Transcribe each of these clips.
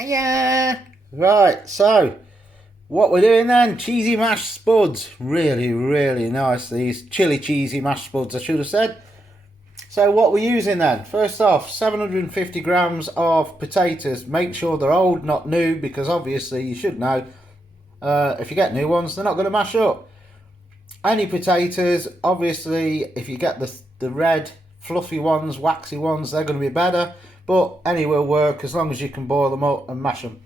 Hiya! Right, so what we're doing then, cheesy mashed spuds. Really, really nice, these chili cheesy mashed spuds, I should have said. So what we're using then, first off, 750 grams of potatoes. Make sure they're old, not new, because obviously you should know, if you get new ones, they're not going to mash up. Any potatoes, obviously, if you get the red, fluffy ones, waxy ones, they're going to be better. But any will work as long as you can boil them up and mash them.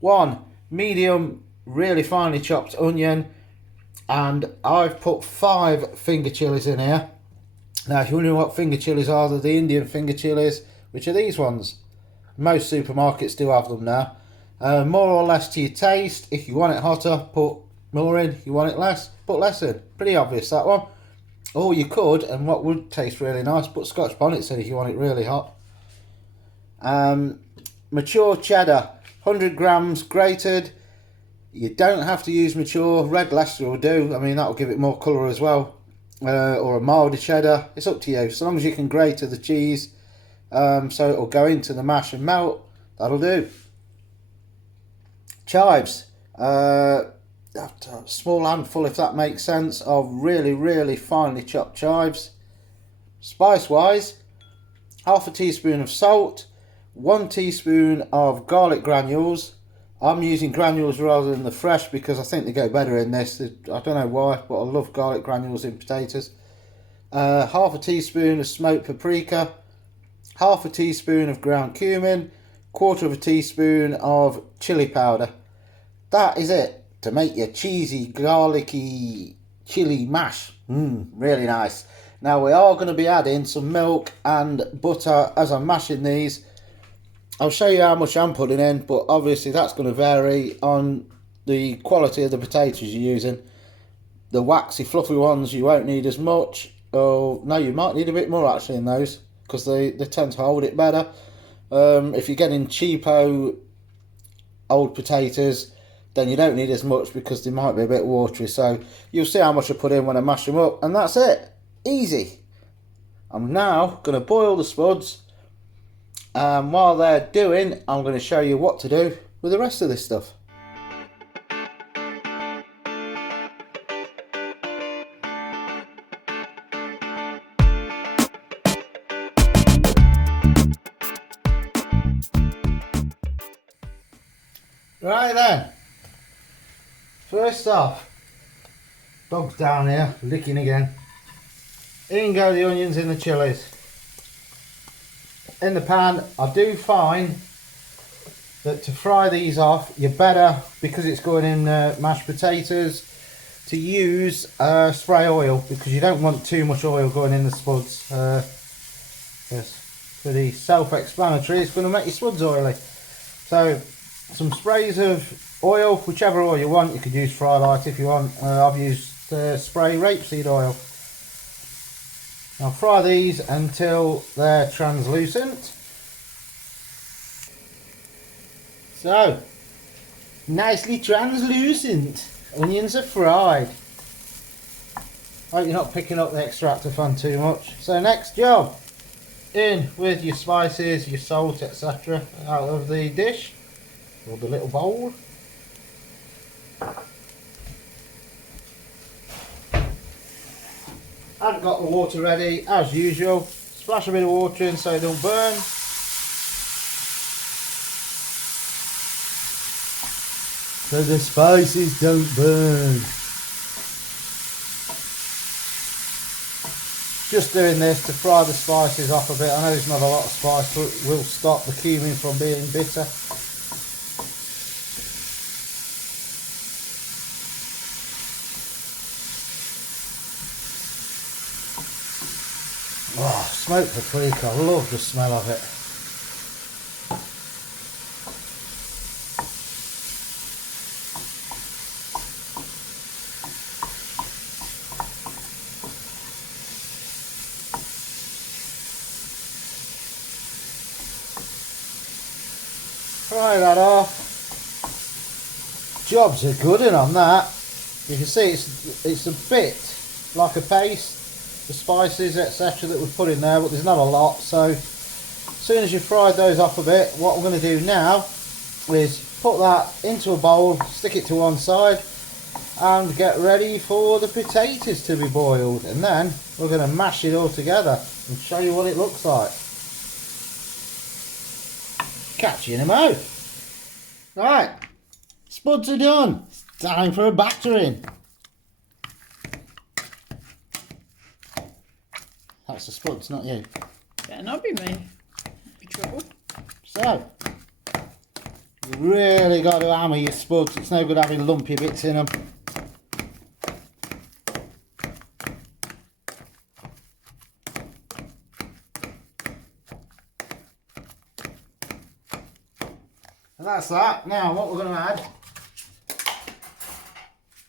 One medium, really finely chopped onion, and I've put 5 finger chilies in here. Now, if you're wondering what finger chilies are, they're the Indian finger chilies, which are these ones. Most supermarkets do have them now. More or less to your taste. If you want it hotter, put more in. If you want it less, put less in. Pretty obvious, that one. Or you could, and what would taste really nice, put Scotch bonnets in if you want it really hot. Mature cheddar, 100 grams grated. You don't have to use mature. Red Leicester will do. I mean, that'll give it more colour as well. Or a milder cheddar. It's up to you. So long as you can grate the cheese, so it'll go into the mash and melt, that'll do. Chives. A small handful, if that makes sense, of really, really finely chopped chives. Spice wise, half a teaspoon of salt, 1 teaspoon of garlic granules. I'm using granules rather than the fresh because I think they go better in this. I don't know why, but I love garlic granules in potatoes. Half a teaspoon of smoked paprika, half a teaspoon of ground cumin, 1/4 teaspoon of chili powder. That is it to make your cheesy, garlicky chili mash. Really nice. Now we are going to be adding some milk and butter as I'm mashing these. I'll show you how much I'm putting in, but obviously that's going to vary on the quality of the potatoes you're using. The waxy, fluffy ones you won't need as much. Oh no, you might need a bit more actually in those because they tend to hold it better. If you're getting cheapo old potatoes, then you don't need as much because they might be a bit watery. So you'll see how much I put in when I mash them up, and that's it. Easy. I'm now going to boil the spuds. While they're doing, I'm going to show you what to do with the rest of this stuff. Right then, first off, dog's down here licking again. In go the onions in the chilies. In the pan, I do find that to fry these off, you're better, because it's going in mashed potatoes, to use spray oil, because you don't want too much oil going in the spuds. It's pretty self-explanatory, it's going to make your spuds oily. So some sprays of oil, whichever oil you want. You could use Fry Light if you want. I've used spray rapeseed oil. I'll fry these until they're translucent. So, nicely translucent. Onions are fried. Hope you're not picking up the extractor fan too much. So next job, in with your spices, your salt, etc. out of the dish, or the little bowl. I've got the water ready as usual. Splash a bit of water in so it don't burn. So the spices don't burn. Just doing this to fry the spices off a bit. I know there's not a lot of spice, but it will stop the cumin from being bitter. Oh, smoked paprika, I love the smell of it. Fry that off. Jobs are good in on that. You can see it's a bit like a paste. The spices etc that we put in there, but there's not a lot. So as soon as you've fried those off a bit, what I'm going to do now is put that into a bowl, stick it to one side, and get ready for the potatoes to be boiled. And then we're going to mash it all together and show you what it looks like. Catch you in a mo. Right, spuds are done. Time for a battering. That's the spuds, not you. Better not be me. Be trouble. So, you really got to hammer your spuds. It's no good having lumpy bits in them. And that's that. Now, what we're going to add.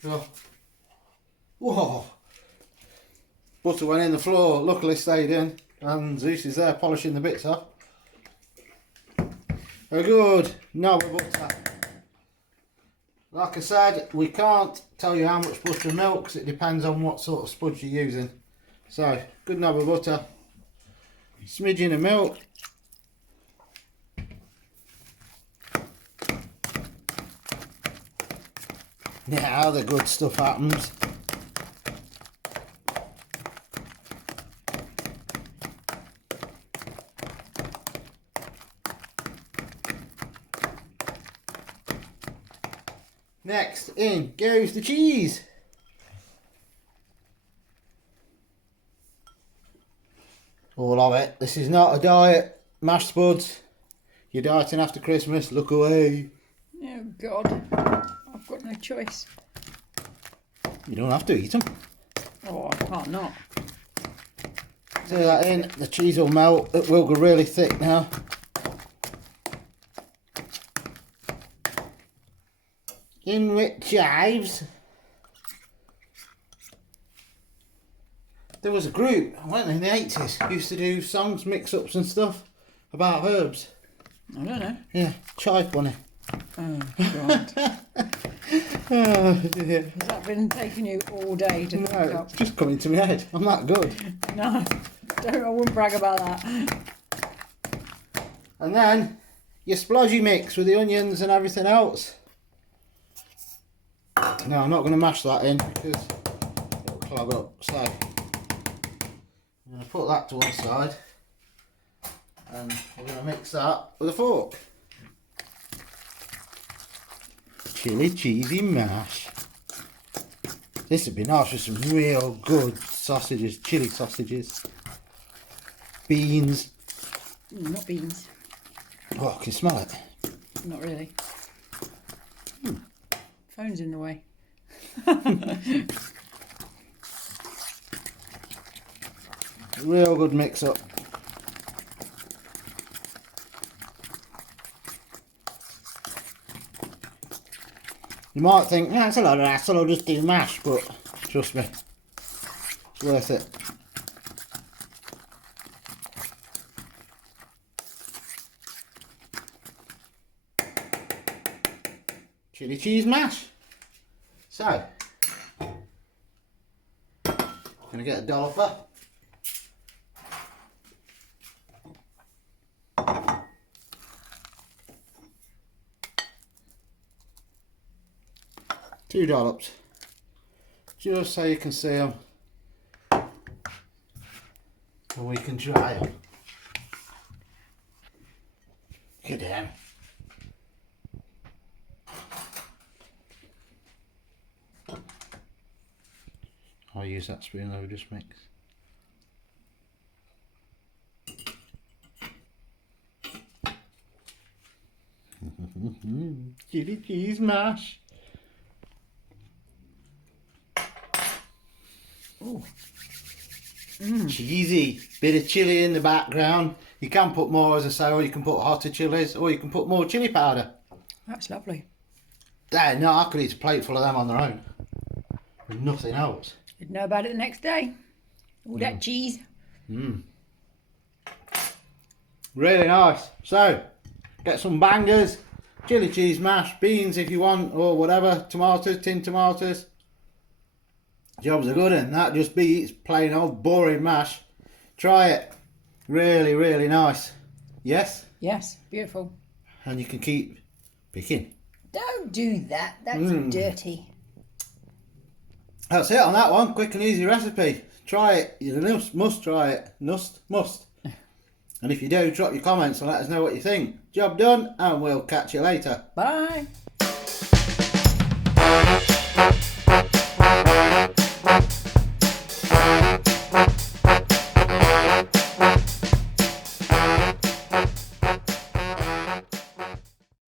Oh. Whoa! Butter went in the floor, luckily stayed in, and Zeus is there polishing the bits off. A good knob of butter. Like I said, we can't tell you how much butter and milk because it depends on what sort of spuds you're using. So, good knob of butter, smidgen of milk, now the good stuff happens. Next in goes the cheese. All of it. This is not a diet. Mashed spuds. You're dieting after Christmas. Look away. Oh God, I've got no choice. You don't have to eat them. Oh, I can't not. Do that in. The cheese will melt. It will go really thick now. In with chives. There was a group, weren't there, in the 80s, used to do songs, mix-ups and stuff about herbs. I don't know. Yeah, chive bunny. Oh God. Oh dear. Has that been taking you all day to No, pick up? it's just coming to my head. I'm that good. No, I wouldn't brag about that. And then your splodgy mix with the onions and everything else. No, I'm not going to mash that in because it'll clog up. So I'm going to put that to one side and we're going to mix that with a fork. Chili cheesy mash. This would be nice with some real good sausages, chili sausages. Beans. Not beans. Oh, I can smell it. Not really. Phone's in the way. Real good mix up. You might think, yeah, it's a lot of hassle, I'll just do mash, but trust me, it's worth it. Chili cheese mash. So, gonna get a dolloper. Two dollops, just so you can see them, and we can dry them. Get down. I'll use that spoon that we just mixed. Chili cheese mash. Ooh. Cheesy. Bit of chilli in the background. You can put more, as I say, or you can put hotter chilies, or you can put more chilli powder. That's lovely. There, no, I could eat a plate full of them on their own. With nothing else. You'd know about it the next day. All that cheese. Really nice. So, get some bangers, chili cheese mash, beans if you want, or whatever, tomatoes, tinned tomatoes. Jobs are good, and that just beats plain old boring mash. Try it. Really, really nice. Yes? Yes, beautiful. And you can keep Picking. Don't do that. That's dirty. That's it on that one. Quick and easy recipe. Try it. You must try it. Must. And if you do, drop your comments and let us know what you think. Job done, and we'll catch you later. Bye.